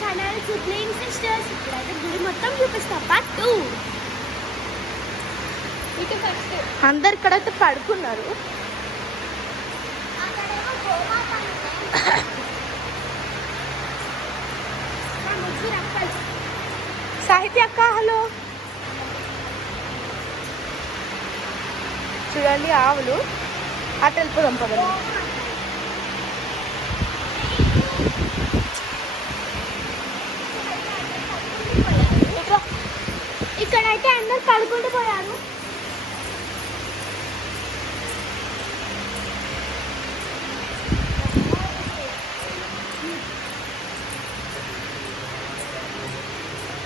Channel sibling sisters. ఇప్పుడైతే గుడి మొత్తం చూపిస్తా పార్ట్ 2. ఇటు ఫస్ట్ అందరు ఇక్కడైతే పడుకున్నారు. సాహిత్య అక్క హలో. చూడండి ఆవులు. అటు వెళ్ళిపోదాం పదండి. ఇక్కడైతే అందరు పడుకుంటూ పోయారు.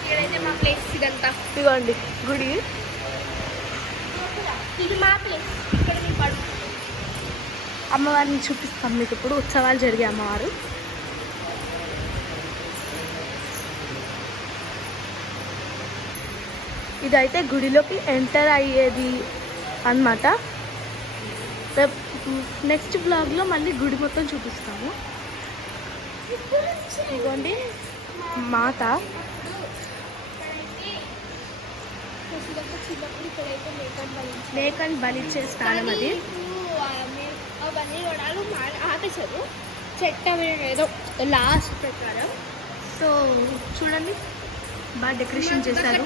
ఇక్కడైతే మా ప్లేస్ ఇదంతా. ఇదిగోండి గుడి. ఇది మా ప్లేస్. ఇక్కడ మేము పడు. అమ్మవారిని చూపిస్తాం మీకు ఇప్పుడు. ఉత్సవాలు జరిగే అమ్మవారు. ఇదైతే గుడిలోకి ఎంటర్ అయ్యేది అన్నమాట. నెక్స్ట్ బ్లాగ్లో మళ్ళీ గుడి మొత్తం చూపిస్తాము. ఇదిగోండి మాత. మేకని బలిచ్చే స్థానం అది. అవన్నీ వడాలు ఆపేశారు చెట్ట ఏదో లాస్ట్ ప్రకారం. సో చూడండి బాగా డెకరేషన్ చేశారు.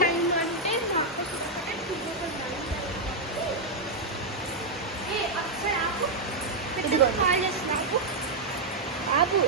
ఆపు